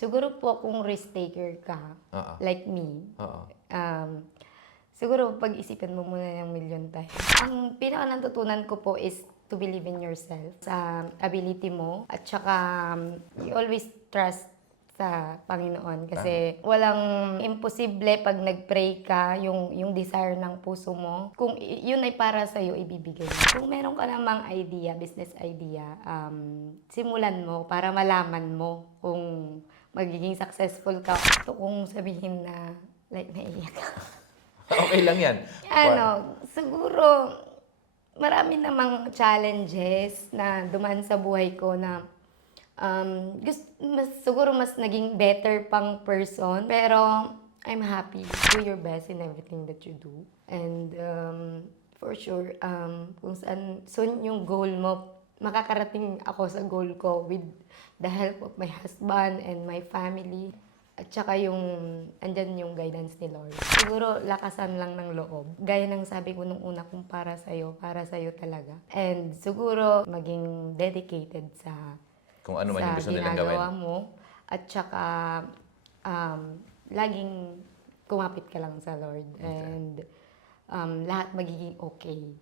Siguro po kung risk taker ka, Oo. like me, Oo. siguro pag-isipan mo muna ng million times. Ang pinaka natutunan ko po is to believe in yourself, sa ability mo, at saka you always trust sa Panginoon kasi walang imposible pag nag-pray ka, yung desire ng puso mo. Kung yun ay para sa iyo, ibibigay mo. Kung meron ka namang idea, business idea, simulan mo para malaman mo kung magiging successful ka. Gusto kong sabihin na like naiiyak ka. Okay lang yan. Siguro marami namang challenges na dumaan sa buhay ko na siguro mas naging better pang person. Pero I'm happy. Do your best in everything that you do. And for sure, kung saan soon yung goal mo, makakarating ako sa goal ko with the help of my husband and my family. At saka andyan yung guidance ni Lord. Siguro lakasan lang ng loob. Gaya ng sabi ko nung una kong para sa'yo talaga. And siguro maging dedicated sa Kung ano man yung gusto nilang ginagawa gawin. mo. At saka laging kumapit ka lang sa Lord. And lahat magiging okay.